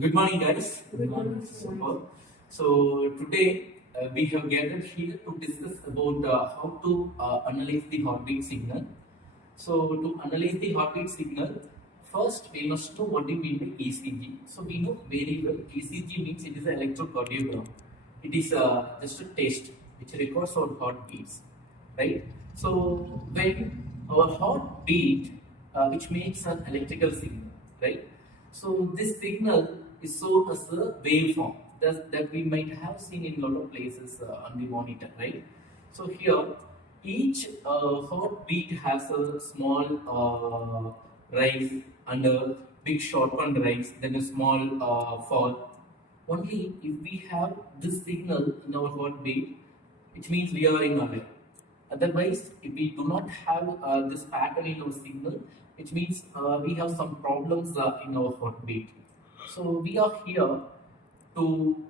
Good morning, guys. Good morning. Super. So today we have gathered here to discuss about how to analyze the heartbeat signal. So to analyze the heartbeat signal, first we must know what we mean by ECG. So we know very well ECG means it is an electrocardiogram. It is just a test which records our heartbeats, right? So when our heart beat, which makes an electrical signal, right? So this signal is shown as a waveform that we might have seen in a lot of places on the monitor, right? So here, each heartbeat has a small rise and a big sharpened rise, then a small fall. Only if we have this signal in our heartbeat, which means we are in a way. Otherwise, if we do not have this pattern in our signal, which means we have some problems in our heartbeat. So we are here to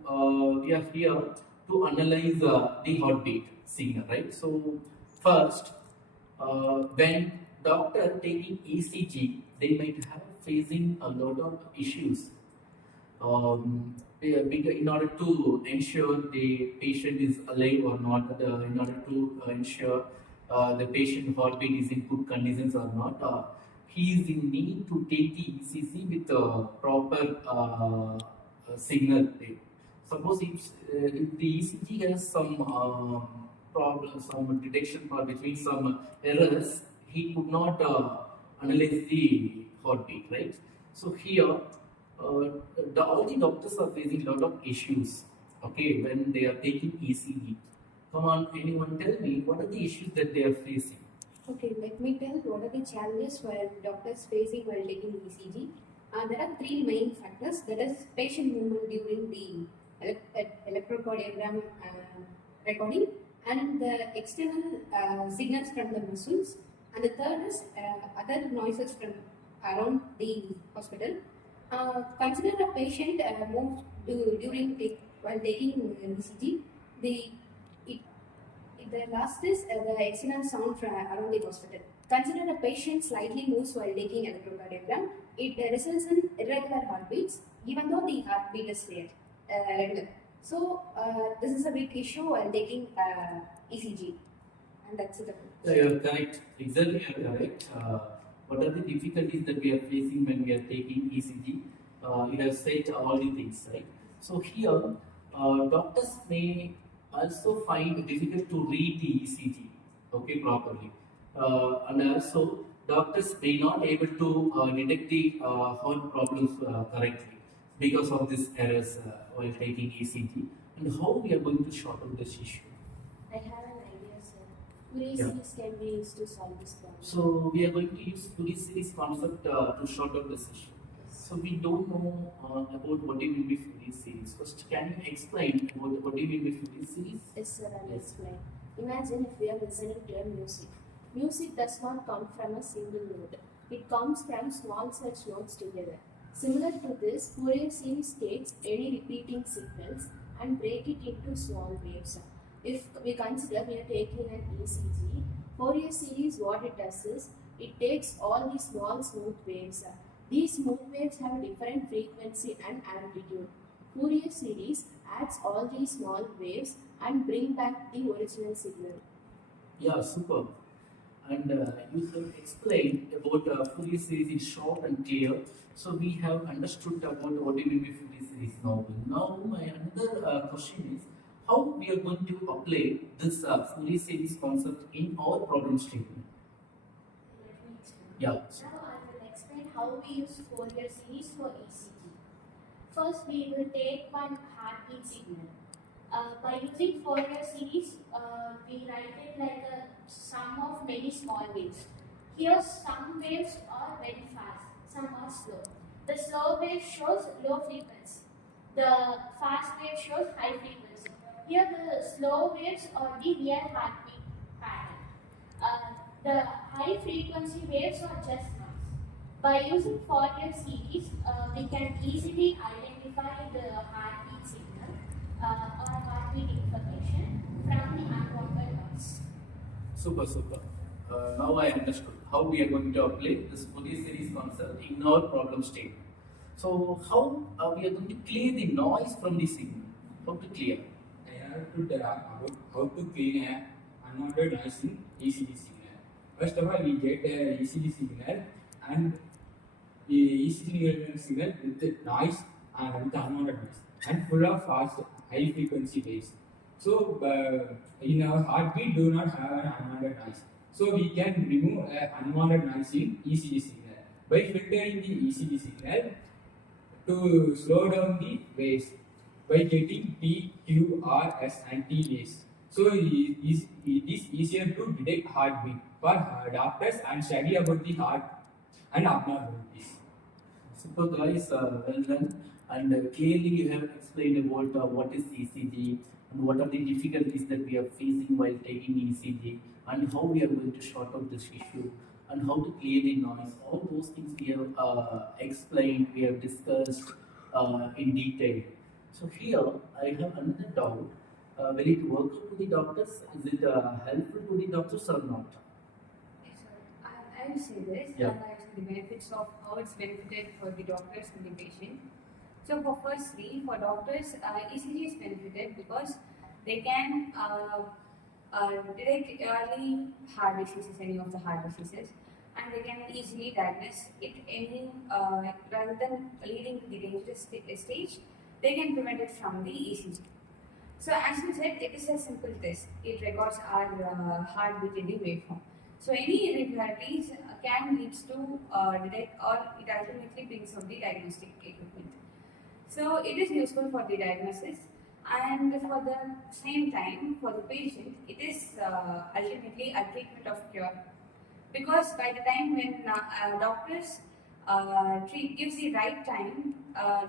analyze the heartbeat signal, right? So first, when doctor taking ECG, they might have facing a lot of issues in order to ensure the patient is alive or not, in order to ensure the patient heartbeat is in good conditions or not, he is in need to take the ECG with a proper signal. Suppose if the ECG has some problems, some detection part between some errors, he could not analyze the heartbeat, right? So here all the doctors are facing a lot of issues, okay, when they are taking ECG. Come on, anyone tell me what are the issues that they are facing? Okay, let me tell what are the challenges while doctors facing while taking ECG. There are three main factors. That is patient movement during the electrocardiogram recording, and the external signals from the muscles, and the third is other noises from around the hospital. Consider a patient moves while taking ECG. The it, the last is the external sound from around the hospital. Consider a patient slightly moves while taking electrocardiogram. It results in irregular heartbeats, even though the heartbeat is regular. So this is a big issue while taking ECG, and that's it. Yeah, you are correct. Exactly, you are correct. What are the difficulties that we are facing when we are taking ECG? You have said all the things, right? So here, doctors may also find it difficult to read the ECG, okay, properly, and also doctors may not able to detect the heart problems correctly because of these errors while taking ECG. And how we are going to shorten this issue? I have an idea, sir. Fourier Yeah. series can be used to solve this problem. So we are going to use Fourier series concept to short out this issue. So we don't know about what do you mean by Fourier series. First, can you explain what do you mean by Fourier series? Yes, sir, I'll Yes. explain. Imagine if we are listening to a music. Music does not come from a single note. It comes from small such notes together. Similar to this, Fourier series takes any repeating signals and break it into small waves. If we consider we are taking an ECG, Fourier series, what it does is, it takes all these small smooth waves. These smooth waves have a different frequency and amplitude. Fourier series adds all these small waves and bring back the original signal. Yeah, super. And you have explained about Fourier series in short and clear. So we have understood about what do you mean by Fourier series now. Now my another question is how we are going to apply this Fourier series concept in our problem statement. Let me explain. Yeah. Now I will explain how we use Fourier series for ECG. First, we will take one heartbeat signal. By using Fourier series, we write it like a sum of many small waves. Here, some waves are very fast, some are slow. The slow wave shows low frequency. The fast wave shows high frequency. Here, the slow waves are the real heartbeat pattern. The high frequency waves are just noise. By using Fourier series, we can easily identify the heartbeat signal or heartbeat information from the unwanted noise. Super, super. Now I understood how we are going to apply this Fourier series concept in our problem statement. So how we are going to clear the noise from the signal? How to clear? I have to tell about how to clean an unwanted noise in ECG signal. First of all, we get a ECG signal and the ECG signal with the noise and with unwanted noise and full of fast high frequency waves. So in our heartbeat do not have an unwanted noise. So we can remove unwanted noise in ECG signal by filtering the ECG signal to slow down the waves by getting P, Q, R, S and T waves. So it is easier to detect heartbeat for doctors and study about the heart and abnormalities. Super guys, well done. And clearly you have explained about what is ECG and what are the difficulties that we are facing while taking ECG and how we are going to sort out this issue and how to clear the noise. All those things we have explained, we have discussed in detail. So here I have another doubt. Will it work out to the doctors? Is it helpful to the doctors or not? I will say this, Yeah. the benefits of how it's benefited for the doctors and the patient. So for firstly, for doctors, ECG is benefited because they can detect early heart diseases, any of the heart diseases, and they can easily diagnose it any rather than leading to the dangerous stage. They can prevent it from the ECG. So as you said, it is a simple test. It records our heartbeat in the waveform. So any irregularities can lead to detect, or it ultimately brings up the diagnostic equipment. So it is useful for the diagnosis, and for the same time for the patient, it is ultimately a treatment of cure. Because by the time when doctors gives the right time,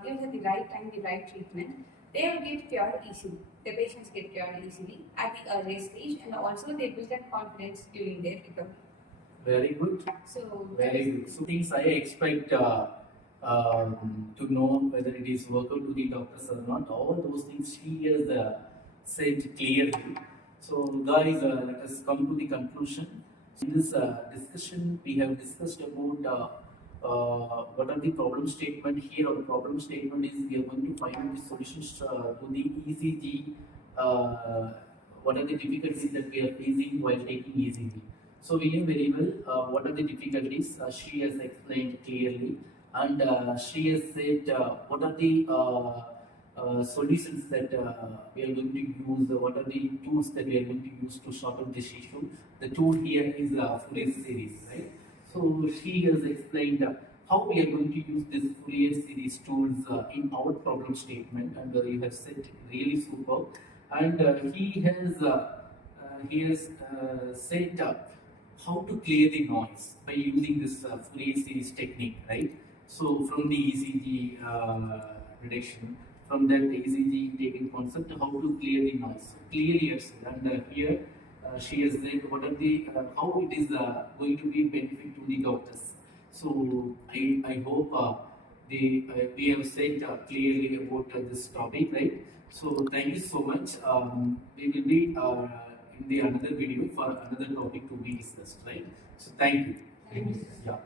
gives at the right time the right treatment, they will get cured easily. The patients get cured easily at the earliest stage, and also they build that confidence during their recovery. Very good. So Very good. So things I expect to know whether it is work out to the doctors or not. All those things she has said clearly. So guys, let us come to the conclusion. In this discussion, we have discussed about what are the problem statement here. Or the problem statement is we are going to find the solutions to the ECG. What are the difficulties that we are facing while taking ECG? So we know very well what are the difficulties. She has explained clearly, and she has said what are the solutions that we are going to use. What are the tools that we are going to use to sort out this issue? The tool here is Fourier series, right? So she has explained how we are going to use this Fourier series tools in our problem statement, and you have said really super. And he has said how to clear the noise by using this Fourier series technique, right? So from the ECG reduction, from that ECG taking concept, how to clear the noise. Clearly, yes. And here she has said what are the how it is going to be benefit to the doctors. So I hope we have said clearly about this topic, right? So thank you so much. We will be in the another video for another topic to be discussed, right? So thank you. Thank you. Yeah.